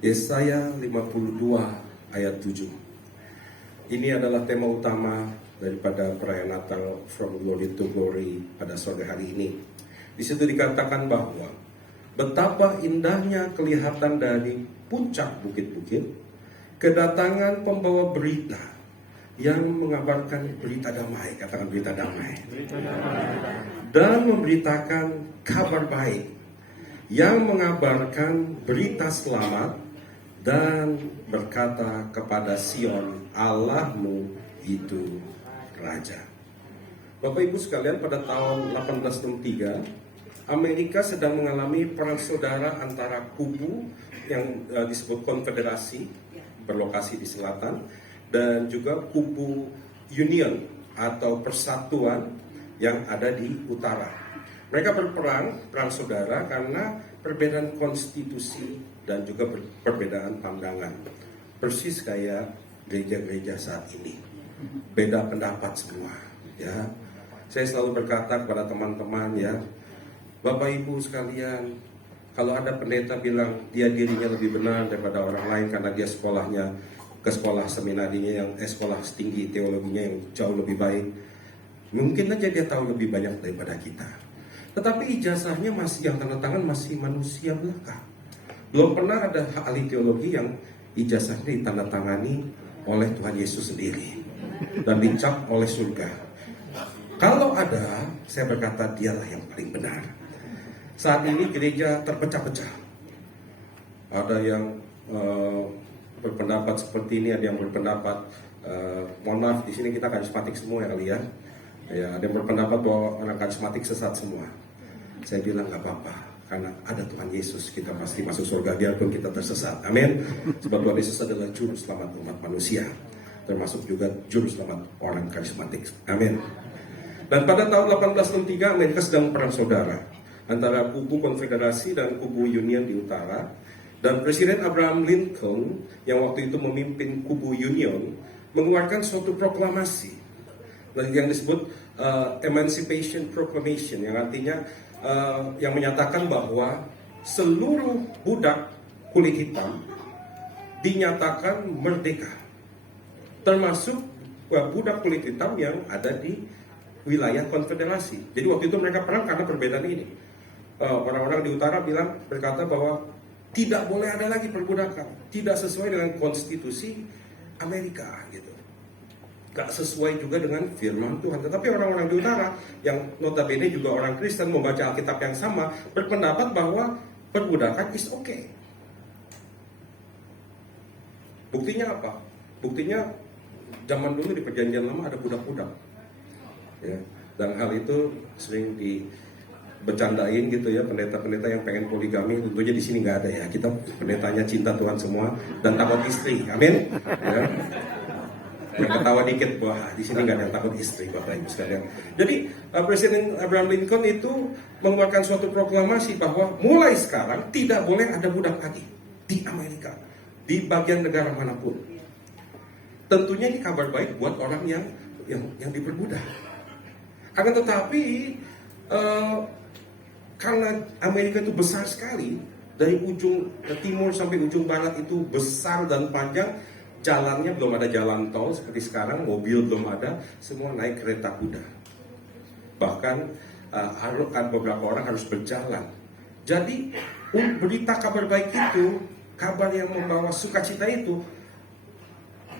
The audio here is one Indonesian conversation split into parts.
Yesaya 52 ayat 7. Ini adalah tema utama daripada perayaan Natal From Glory to Glory pada sore hari ini. Di situ dikatakan bahwa betapa indahnya kelihatan dari puncak bukit-bukit kedatangan pembawa berita yang mengabarkan berita damai, katakan berita damai, dan memberitakan kabar baik, yang mengabarkan berita selamat dan berkata kepada Sion, Allahmu itu Raja. Bapak Ibu sekalian, pada tahun 1863 Amerika sedang mengalami perang saudara antara kubu yang disebut konfederasi berlokasi di selatan dan juga kubu Union atau persatuan yang ada di utara. Mereka berperang, perang saudara, karena perbedaan konstitusi dan juga perbedaan pandangan. Persis kayak gereja-gereja saat ini. Beda pendapat semua, ya. Saya selalu berkata kepada teman-teman, ya, Bapak Ibu sekalian, kalau ada pendeta bilang dia dirinya lebih benar daripada orang lain karena dia sekolahnya ke sekolah seminarinya yang sekolah tinggi teologinya yang jauh lebih baik, mungkin aja dia tahu lebih banyak daripada kita. Tetapi ijazahnya masih, yang tanda tangan masih manusia belaka. Belum pernah ada ahli teologi yang ijazahnya ditandatangani oleh Tuhan Yesus sendiri dan dicap oleh surga. Kalau ada, saya berkata dialah yang paling benar. Saat ini gereja terpecah-pecah. Ada yang berpendapat seperti ini, ada yang berpendapat mohon maaf, di sini kita karismatik semua ya kali ya. Ya, ada yang berpendapat bahwa orang karismatik sesat semua. Saya bilang nggak apa-apa, karena ada Tuhan Yesus, kita pasti masuk surga biarpun kita tersesat. Amin. Sebab Tuhan Yesus adalah juru selamat umat manusia, termasuk juga juru selamat orang karismatik. Amin. Dan pada tahun 1863 Amerika sedang perang saudara antara kubu konfederasi dan kubu Union di utara. Dan Presiden Abraham Lincoln yang waktu itu memimpin kubu Union mengeluarkan suatu proklamasi yang disebut Emancipation Proclamation, yang artinya yang menyatakan bahwa seluruh budak kulit hitam dinyatakan merdeka, termasuk budak kulit hitam yang ada di wilayah konfederasi. Jadi waktu itu mereka perang karena perbedaan ini. Orang-orang di utara berkata bahwa tidak boleh ada lagi perbudakan, tidak sesuai dengan konstitusi Amerika gitu. Gak sesuai juga dengan firman Tuhan. Tetapi orang-orang di utara yang notabene juga orang Kristen membaca Alkitab yang sama berpendapat bahwa perbudakan is okay. Buktinya apa? Buktinya zaman dulu di perjanjian lama ada budak-budak, ya. Dan hal itu sering dibercandain gitu ya, pendeta-pendeta yang pengen poligami. Tentunya di sini nggak ada ya. Kita pendetanya cinta Tuhan semua dan takut istri. Amin. Ya. Yang ketawa dikit, wah di sini nggak ada yang takut istri, Bapak Ibu sekalian. Jadi Presiden Abraham Lincoln itu mengeluarkan suatu proklamasi bahwa mulai sekarang tidak boleh ada budak lagi di Amerika, di bagian negara manapun. Tentunya ini kabar baik buat orang yang diperbudak. Akan tetapi karena Amerika itu besar sekali, dari ujung timur sampai ujung barat itu besar dan panjang. Jalannya belum ada jalan tol seperti sekarang, mobil belum ada, semua naik kereta kuda. Bahkan beberapa orang harus berjalan. Jadi berita kabar baik itu, kabar yang membawa sukacita itu,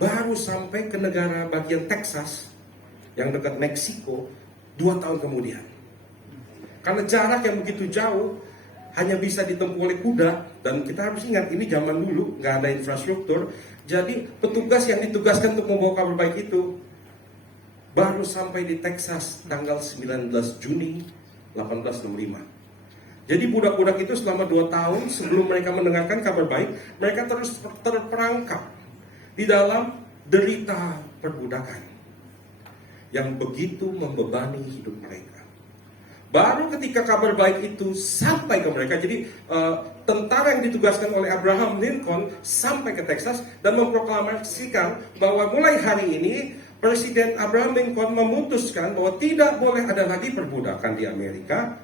baru sampai ke negara bagian Texas yang dekat Meksiko 2 tahun kemudian. Karena jarak yang begitu jauh hanya bisa ditempuh oleh kuda, dan kita harus ingat ini zaman dulu nggak ada infrastruktur. Jadi petugas yang ditugaskan untuk membawa kabar baik itu baru sampai di Texas tanggal 19 Juni 1865. Jadi budak-budak itu selama 2 tahun sebelum mereka mendengarkan kabar baik, mereka terus terperangkap di dalam derita perbudakan yang begitu membebani hidup mereka. Baru ketika kabar baik itu sampai ke mereka, jadi tentara yang ditugaskan oleh Abraham Lincoln sampai ke Texas dan memproklamasikan bahwa mulai hari ini Presiden Abraham Lincoln memutuskan bahwa tidak boleh ada lagi perbudakan di Amerika,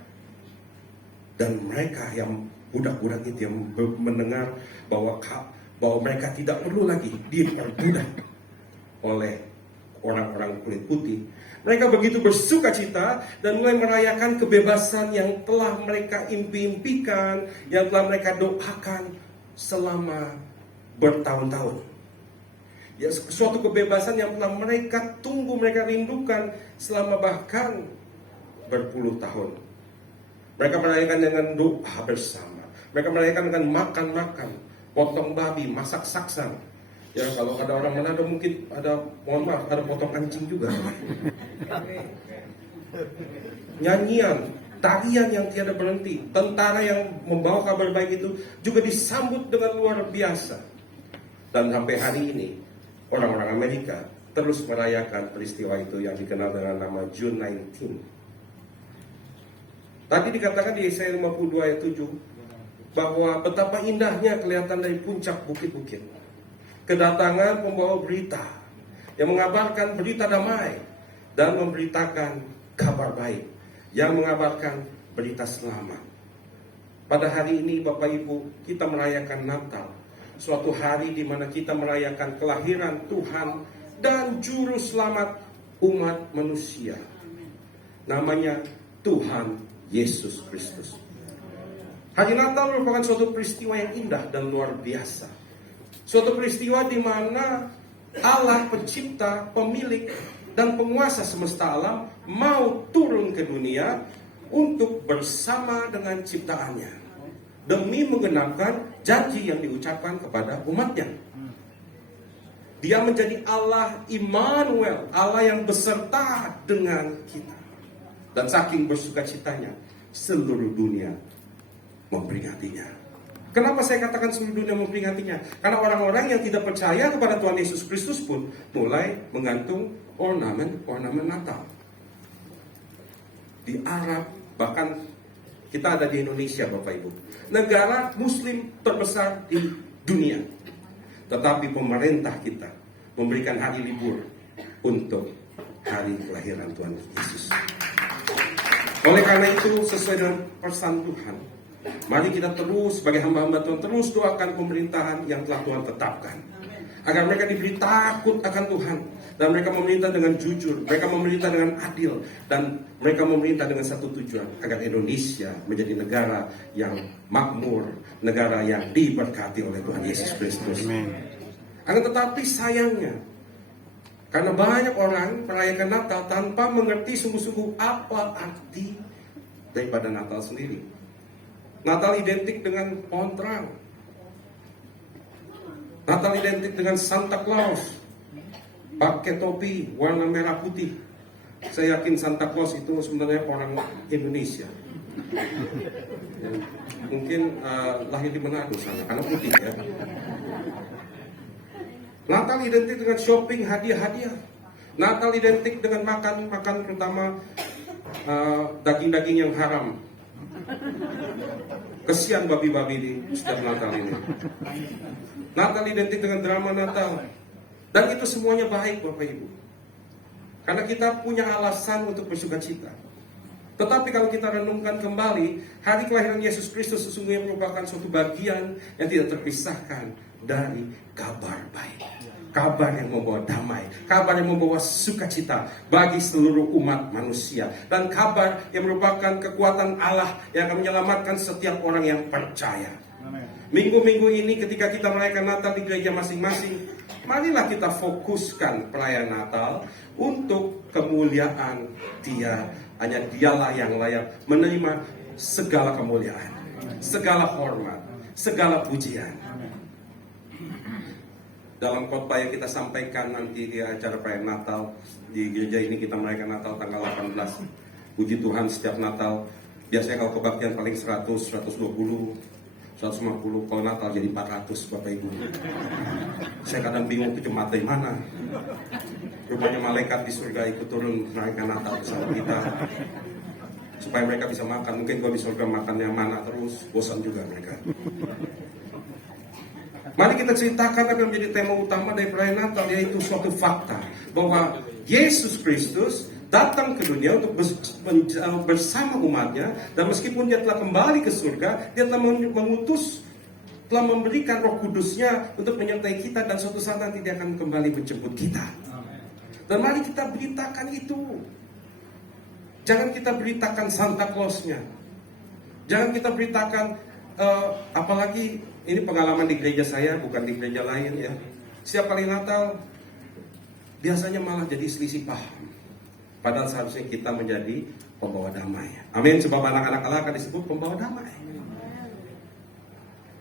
dan mereka yang budak-budak itu yang mendengar bahwa mereka tidak perlu lagi diperbudak oleh orang-orang kulit putih. Mereka begitu bersuka cita dan mulai merayakan kebebasan yang telah mereka impi-impikan, yang telah mereka doakan selama bertahun-tahun. Ya, suatu kebebasan yang telah mereka tunggu, mereka rindukan selama bahkan berpuluh tahun. Mereka merayakan dengan doa bersama. Mereka merayakan dengan makan-makan, potong babi, masak saksan. Ya, kalau ada orang Manado mungkin ada, mohon maaf, ada potong anjing juga. Nyanyian, tarian yang tiada berhenti. Tentara yang membawa kabar baik itu juga disambut dengan luar biasa. Dan sampai hari ini, orang-orang Amerika terus merayakan peristiwa itu yang dikenal dengan nama June 19. Tadi dikatakan di Yesaya 52 ayat 7 bahwa betapa indahnya kelihatan dari puncak bukit-bukit kedatangan pembawa berita yang mengabarkan berita damai dan memberitakan kabar baik, yang mengabarkan berita selamat. Pada hari ini Bapak Ibu, kita merayakan Natal, suatu hari di mana kita merayakan kelahiran Tuhan dan juru selamat umat manusia. Namanya Tuhan Yesus Kristus. Hari Natal merupakan suatu peristiwa yang indah dan luar biasa. Suatu peristiwa di mana Allah pencipta, pemilik, dan penguasa semesta alam mau turun ke dunia untuk bersama dengan ciptaannya demi menggenapkan janji yang diucapkan kepada umatnya. Dia menjadi Allah Immanuel, Allah yang beserta dengan kita. Dan saking bersukacitanya, seluruh dunia memperingatinya. Kenapa saya katakan seluruh dunia memperingatinya? Karena orang-orang yang tidak percaya kepada Tuhan Yesus Kristus pun mulai menggantung ornamen Natal. Di Arab, bahkan kita ada di Indonesia Bapak Ibu, negara muslim terbesar di dunia. Tetapi pemerintah kita memberikan hari libur untuk hari kelahiran Tuhan Yesus. Oleh karena itu, sesuai dengan pesan Tuhan, mari kita terus sebagai hamba-hamba Tuhan terus doakan pemerintahan yang telah Tuhan tetapkan, agar mereka diberi takut akan Tuhan, dan mereka memerintah dengan jujur, mereka memerintah dengan adil, dan mereka memerintah dengan satu tujuan, agar Indonesia menjadi negara yang makmur, negara yang diberkati oleh Tuhan Yesus Kristus. Akan tetapi sayangnya, karena banyak orang merayakan Natal tanpa mengerti sungguh-sungguh apa arti daripada Natal sendiri. Natal identik dengan pohon terang. Natal identik dengan Santa Claus, pakai topi warna merah putih. Saya yakin Santa Claus itu sebenarnya orang Indonesia. Ya, mungkin lahir di Manado sana, karena putih ya. Natal identik dengan shopping, hadiah-hadiah. Natal identik dengan makan terutama daging-daging yang haram. Kesian babi-babi di setiap Natal ini. Natal identik dengan drama Natal. Dan itu semuanya baik Bapak Ibu. Karena kita punya alasan untuk bersukacita. Tetapi kalau kita renungkan kembali, hari kelahiran Yesus Kristus sesungguhnya merupakan suatu bagian yang tidak terpisahkan dari kabar baik. Kabar yang membawa damai, kabar yang membawa sukacita bagi seluruh umat manusia, dan kabar yang merupakan kekuatan Allah yang akan menyelamatkan setiap orang yang percaya. Minggu-minggu ini ketika kita merayakan Natal di gereja masing-masing, marilah kita fokuskan perayaan Natal untuk kemuliaan Dia. Hanya Dialah yang layak menerima segala kemuliaan, segala hormat, segala pujian. Dalam khotbah yang kita sampaikan nanti di acara perayaan Natal di gereja ini, kita merayakan Natal tanggal 18. Puji Tuhan, setiap Natal biasanya kalau kebaktian paling 100, 120, 150, kalau Natal jadi 400 Bapak Ibu. Saya kadang bingung itu jemaat dari mana. Rupanya malaikat di surga ikut turun merayakan Natal bersama kita, supaya mereka bisa makan. Mungkin kalau di surga makan yang mana terus, bosan juga mereka. Mari kita ceritakan apa yang menjadi tema utama dari perayaan Natal, yaitu suatu fakta bahwa Yesus Kristus datang ke dunia untuk bersama umatnya, dan meskipun dia telah kembali ke surga, dia telah mengutus, telah memberikan Roh Kudusnya untuk menyertai kita, dan suatu saat nanti dia akan kembali menjemput kita. Dan mari kita beritakan itu. Jangan kita beritakan Santa Claus-nya. Jangan kita beritakan, apalagi ini pengalaman di gereja saya, bukan di gereja lain ya. Setiap kali Natal, biasanya malah jadi selisih paham. Padahal seharusnya kita menjadi pembawa damai. Amin. Sebab anak-anak Allah akan disebut pembawa damai.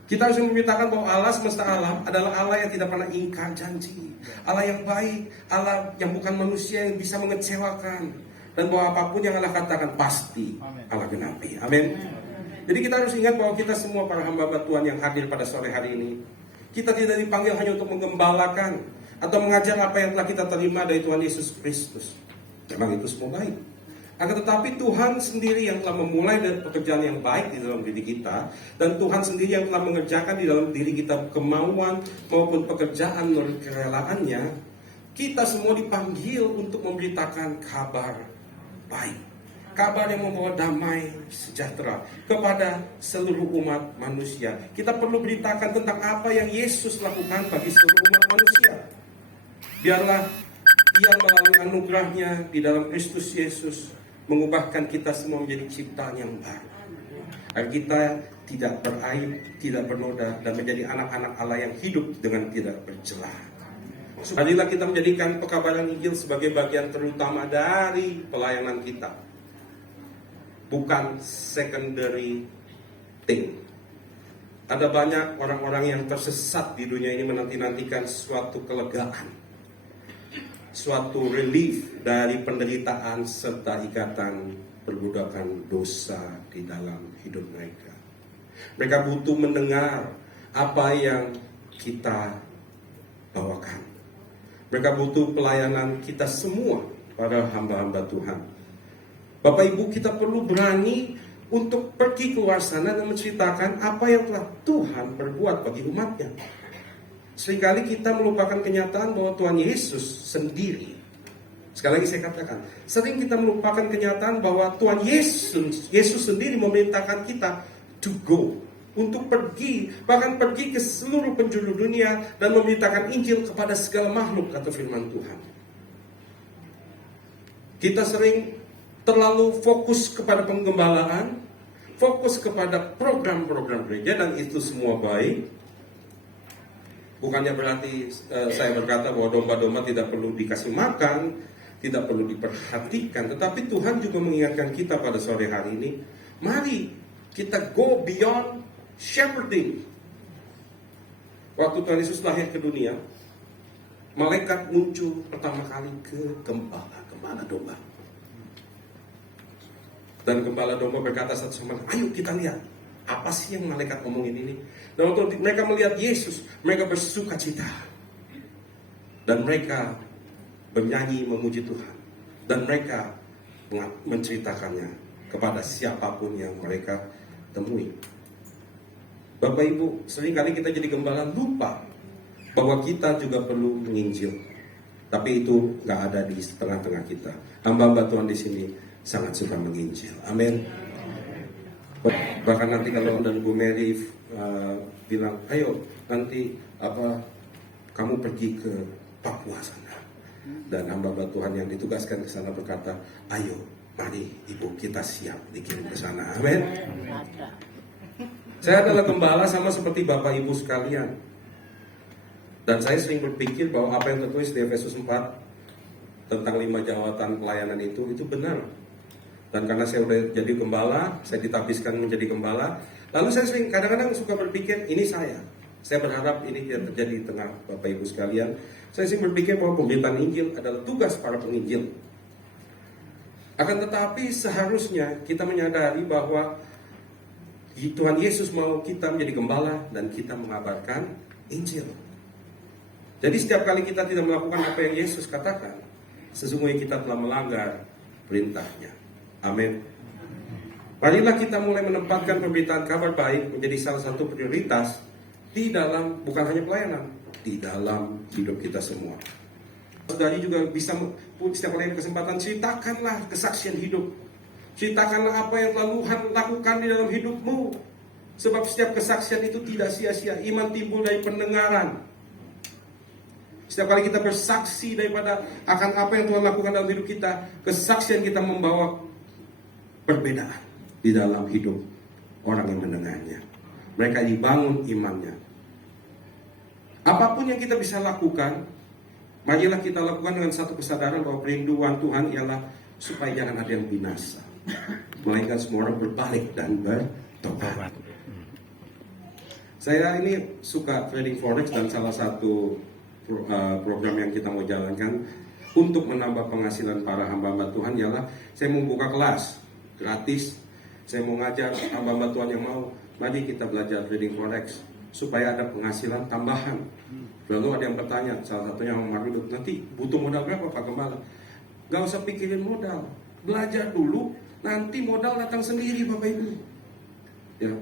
Kita harus memberitakan bahwa Allah semesta alam adalah Allah yang tidak pernah ingkar janji. Allah yang baik, Allah yang bukan manusia yang bisa mengecewakan. Dan bahwa apapun yang Allah katakan pasti Allah genapi. Amin. Jadi kita harus ingat bahwa kita semua para hamba Tuhan yang hadir pada sore hari ini, kita tidak dipanggil hanya untuk menggembalakan atau mengajar apa yang telah kita terima dari Tuhan Yesus Kristus. Memang itu semua baik. Akan tetapi Tuhan sendiri yang telah memulai dari pekerjaan yang baik di dalam diri kita, dan Tuhan sendiri yang telah mengerjakan di dalam diri kita kemauan maupun pekerjaan menurut kerelaannya. Kita semua dipanggil untuk memberitakan kabar baik, kabar yang membawa damai sejahtera kepada seluruh umat manusia. Kita perlu beritakan tentang apa yang Yesus lakukan bagi seluruh umat manusia. Biarlah Dia melalui anugerahnya di dalam Kristus Yesus mengubahkan kita semua menjadi ciptaan yang baru. Agar kita tidak beraib, tidak bernoda, dan menjadi anak-anak Allah yang hidup dengan tidak bercelah. Marilah kita menjadikan pekabaran Injil sebagai bagian terutama dari pelayanan kita, bukan secondary thing. Ada banyak orang-orang yang tersesat di dunia ini menanti-nantikan suatu kelegaan, suatu relief dari penderitaan serta ikatan perbudakan dosa di dalam hidup mereka. Mereka butuh mendengar apa yang kita bawakan. Mereka butuh pelayanan kita semua para hamba-hamba Tuhan. Bapak Ibu, kita perlu berani untuk pergi keluar sana dan menceritakan apa yang telah Tuhan perbuat bagi umatnya. Seringkali kita melupakan kenyataan bahwa Tuhan Yesus sendiri, sekali lagi saya katakan, sering kita melupakan kenyataan bahwa Tuhan Yesus sendiri memerintahkan kita to go, untuk pergi, bahkan pergi ke seluruh penjuru dunia dan memberitakan Injil kepada segala makhluk, kata firman Tuhan. Kita sering terlalu fokus kepada penggembalaan, fokus kepada program-program gereja, dan itu semua baik. Bukannya berarti saya berkata bahwa domba-domba tidak perlu dikasih makan, tidak perlu diperhatikan. Tetapi Tuhan juga mengingatkan kita pada sore hari ini, mari kita go beyond shepherding. Waktu Tuhan Yesus lahir ke dunia, malaikat muncul pertama kali ke gembala domba. Dan gembala domba berkata satu sama lain, ayo kita lihat, apa sih yang malaikat ngomongin ini? Dan waktu mereka melihat Yesus, mereka bersuka cita. Dan mereka bernyanyi memuji Tuhan. Dan mereka menceritakannya kepada siapapun yang mereka temui. Bapak Ibu, seringkali kita jadi gembala lupa bahwa kita juga perlu menginjil. Tapi itu nggak ada di tengah-tengah kita. Hamba-hamba Tuhan di sini sangat suka menginjil. Amin. Bahkan nanti kalau dan Bu Mary bilang, ayo nanti kamu pergi ke Papua sana. Dan hamba-hamba Tuhan yang ditugaskan ke sana berkata, ayo, mari Ibu kita siap dikirim ke sana. Amin. Saya adalah gembala sama seperti Bapak Ibu sekalian. Dan saya sering berpikir bahwa apa yang tertulis di Efesus 4 tentang 5 jawatan pelayanan itu benar. Dan karena saya udah jadi gembala, saya ditabiskan menjadi gembala. Lalu saya sering kadang-kadang suka berpikir, ini saya. Saya berharap ini tidak terjadi di tengah Bapak Ibu sekalian. Saya sering berpikir bahwa pemberitaan Injil adalah tugas para penginjil. Akan tetapi seharusnya kita menyadari bahwa Tuhan Yesus mau kita menjadi gembala dan kita mengabarkan Injil. Jadi setiap kali kita tidak melakukan apa yang Yesus katakan, sesungguhnya kita telah melanggar perintahnya. Amin. Marilah kita mulai menempatkan pemberitaan kabar baik menjadi salah satu prioritas di dalam, bukan hanya pelayanan, di dalam hidup kita semua. Saudari juga bisa setiap kali ada kesempatan, ceritakanlah kesaksian hidup. Ceritakanlah apa yang telah Tuhan lakukan di dalam hidupmu. Sebab setiap kesaksian itu tidak sia-sia. Iman timbul dari pendengaran. Setiap kali kita bersaksi daripada akan apa yang Tuhan lakukan dalam hidup kita, kesaksian kita membawa perbedaan di dalam hidup orang yang mendengarnya. Mereka dibangun imannya. Apapun yang kita bisa lakukan, marilah kita lakukan dengan satu kesadaran bahwa kerinduan Tuhan ialah supaya jangan ada yang binasa, melainkan semua orang berbalik dan bertobat. Saya ini suka trading forex, dan salah satu program yang kita mau jalankan untuk menambah penghasilan para hamba-hamba Tuhan ialah saya mau buka kelas gratis. Saya mau ngajar hamba-hamba Tuhan yang mau, mari kita belajar trading forex supaya ada penghasilan tambahan. Lalu ada yang bertanya, salah satunya Om Marudut, nanti butuh modal berapa Pak Gembala? Gak usah pikirin modal, belajar dulu, nanti modal datang sendiri Bapak Ibu. Ya,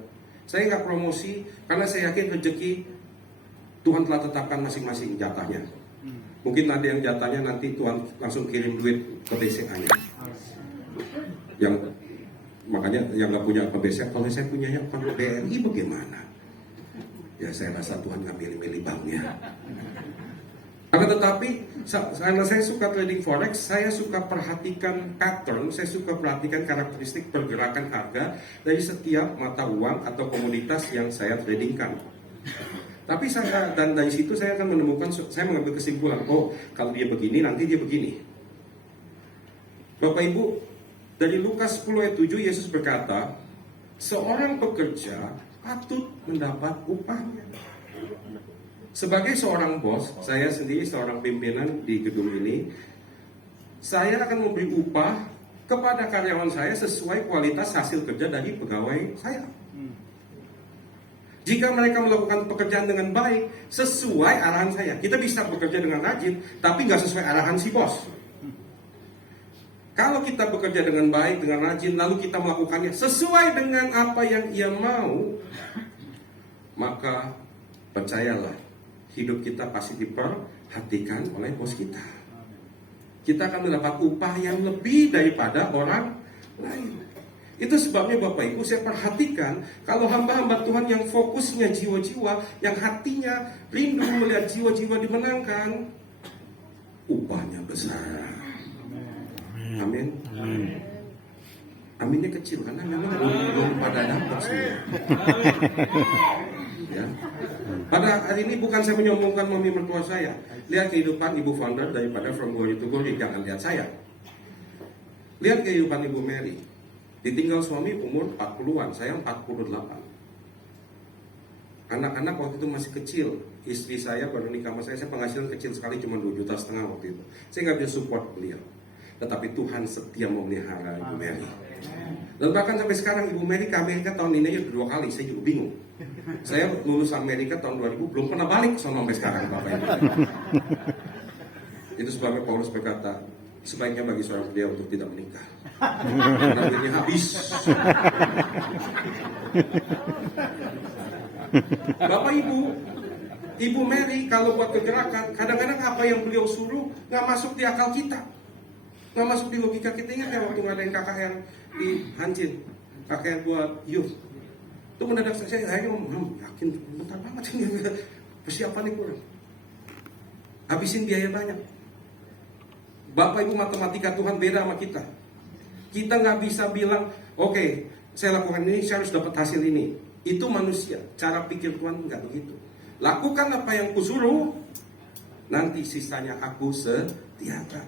saya nggak promosi karena saya yakin rezeki Tuhan telah tetapkan masing-masing jatahnya. Mungkin ada yang jatahnya nanti Tuhan langsung kirim duit ke BCA-nya. Yang makanya yang nggak punya ke BCA, kalau saya punya yang ke BRI bagaimana? Ya saya rasa Tuhan nggak milih-milih banknya. Akan tetapi karena saya suka trading forex, saya suka perhatikan pattern, saya suka perhatikan karakteristik pergerakan harga dari setiap mata uang atau komoditas yang saya tradingkan. Tapi dan dari situ saya akan menemukan, saya mengambil kesimpulan, oh kalau dia begini nanti dia begini. Bapak Ibu, dari Lukas 10 ayat 7 Yesus berkata, seorang pekerja patut mendapat upahnya. Sebagai seorang bos, saya sendiri seorang pimpinan di gedung ini, saya akan memberi upah kepada karyawan saya sesuai kualitas hasil kerja dari pegawai saya. Jika mereka melakukan pekerjaan dengan baik, sesuai arahan saya. Kita bisa bekerja dengan rajin, tapi nggak sesuai arahan si bos. Kalau kita bekerja dengan baik, dengan rajin, lalu kita melakukannya sesuai dengan apa yang ia mau, maka percayalah, hidup kita pasti diperhatikan oleh bos kita. Kita akan mendapat upah yang lebih daripada orang lain. Itu sebabnya Bapak Ibu, saya perhatikan kalau hamba-hamba Tuhan yang fokusnya jiwa-jiwa, yang hatinya rindu melihat jiwa-jiwa dimenangkan, upahnya besar. Amin. Aminnya kecil karena memang belum pada dapat semua. Ya. Pada hari ini bukan saya menyombongkan mami mertua saya. Lihat kehidupan ibu founder daripada From Glory to Glory, jangan lihat saya. Lihat kehidupan ibu Mary. Ditinggal suami umur 40-an, saya 48. Anak-anak waktu itu masih kecil. Istri saya baru nikah sama saya penghasilan kecil sekali, cuma 2,5 juta waktu itu. Saya nggak bisa support beliau. Tetapi Tuhan setia memelihara Ibu Mary. Dan bahkan sampai sekarang Ibu Mary ke Amerika tahun ini aja 2 kali, saya juga bingung. Saya lulus Amerika tahun 2000, belum pernah balik sampai sekarang Bapak Ibu. Itu sebabnya Paulus berkata, sebaiknya bagi seorang pria untuk tidak menikah. Karena duitnya habis. Bapak Ibu, Ibu Mary kalau buat kegerakan, kadang-kadang apa yang beliau suruh nggak masuk di akal kita, nggak masuk di logika kita. Ingat ya waktu ngadain KKR di Hancin, KKR buat youth, itu mendadak saya yakin bentar banget ini persiapannya kurang, habisin biaya banyak. Bapak Ibu, matematika Tuhan beda sama kita. Kita nggak bisa bilang, oke, saya lakukan ini, saya harus dapat hasil ini. Itu manusia. Cara pikir Tuhan nggak begitu. Lakukan apa yang kusuruh, nanti sisanya aku sediakan.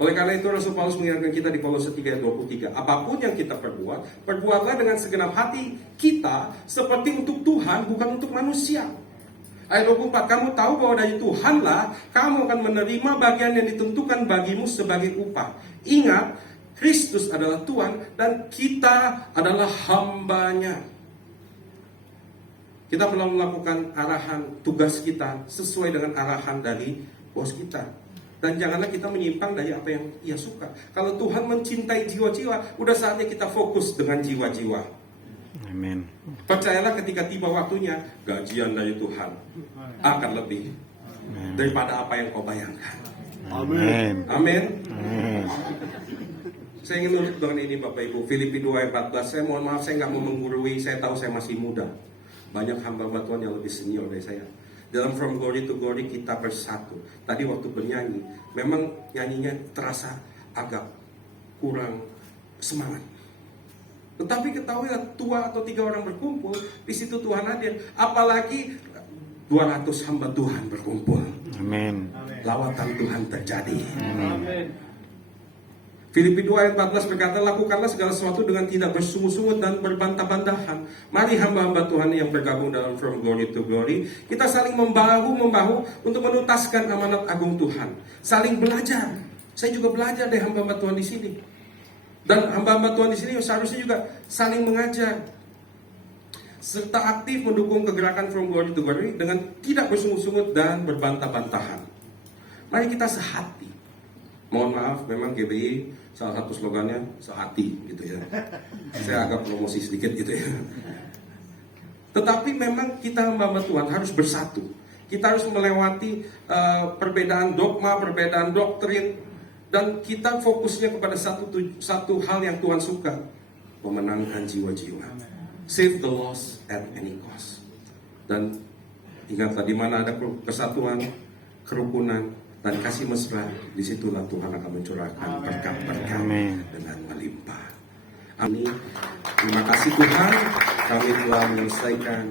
Oleh karena itu Rasul Paulus mengingatkan kita di Kolose 3 ayat 23, apapun yang kita perbuat, perbuatlah dengan segenap hati kita seperti untuk Tuhan, bukan untuk manusia. Ayat 24, kamu tahu bahwa dari Tuhanlah kamu akan menerima bagian yang ditentukan bagimu sebagai upah. Ingat, Kristus adalah Tuhan dan kita adalah hambanya. Kita perlu melakukan arahan tugas kita sesuai dengan arahan dari bos kita. Dan janganlah kita menyimpang dari apa yang ia suka. Kalau Tuhan mencintai jiwa-jiwa, udah saatnya kita fokus dengan jiwa-jiwa. Amin. Percayalah ketika tiba waktunya, gajian dari Tuhan akan lebih daripada apa yang kau bayangkan. Amin. Amin. Amin. Saya ingin menutup dengan ini Bapak Ibu, Filipi 2 ayat 14. Saya mohon maaf, saya nggak mau menggurui, saya tahu saya masih muda. Banyak hamba Tuhan yang lebih senior dari saya. Dalam From Glory to Glory kita bersatu. Tadi waktu bernyanyi, memang nyanyinya terasa agak kurang semangat. Tetapi ketahuilah, tua atau 3 orang berkumpul, di situ Tuhan hadir. Apalagi 200 hamba Tuhan berkumpul. Amin. Lawatan Tuhan terjadi. Amin. Filipi 2 ayat 14 berkata, lakukanlah segala sesuatu dengan tidak bersungut-sungut dan berbantah-bantahan. Mari hamba-hamba Tuhan yang bergabung dalam From Glory to Glory, kita saling membahu-membahu untuk menuntaskan amanat agung Tuhan. Saling belajar. Saya juga belajar dari hamba-hamba Tuhan di sini. Dan hamba-hamba Tuhan di sini seharusnya juga saling mengajar. Serta aktif mendukung kegerakan From Glory to Glory dengan tidak bersungut-sungut dan berbantah-bantahan. Mari kita sehati. Mohon maaf, memang GBI salah satu slogannya sehati gitu ya. Saya agak promosi sedikit gitu ya. Tetapi memang kita hamba Tuhan harus bersatu. Kita harus melewati perbedaan dogma, perbedaan doktrin, dan kita fokusnya kepada satu hal yang Tuhan suka, memenangkan jiwa-jiwa. Save the lost at any cost. Dan ingatlah, di mana ada kesatuan, kerukunan, dan kasih mesra, disitulah Tuhan akan mencurahkan berkat-berkat dengan melimpah. Amin. Terima kasih Tuhan, kami telah menyelesaikan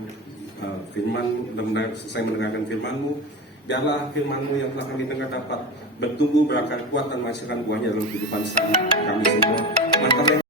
firman, selesai mendengarkan firman-Mu. Biarlah firman-Mu yang telah kami dengar dapat bertumbuh, berakar kuat, dan menghasilkan buahnya dalam kehidupan kami semua.